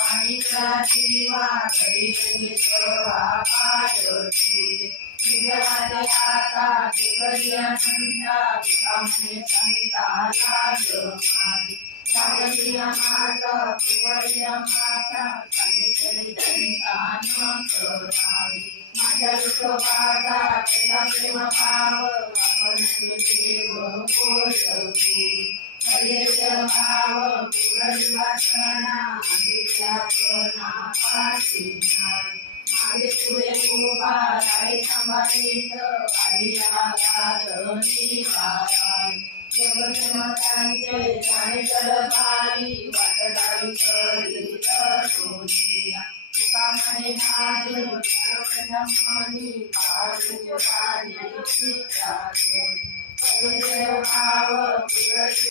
वाणीला जीवा घरी सर्वा पाठ तुझे तुझ्यामध्ये आता तिकडिया संता तुकामने संताला माझी सागरिया माता तुकडिया माता सांगितले संतान करावी माझ्या विठोबाचा त्याचा प्रेम भाव आपण देव बोलू हरिजन भाव पुरली वासना अंतिक्षापना पाशी मागे पुढे उभा राही सांभाळीत आलिया गाजनी बाराई जगतमतांचे जाणे चढभारी वाटदारी करीत सोनिया तुका म्हणे माझे मनी पाडू जगाने चित्रा भाव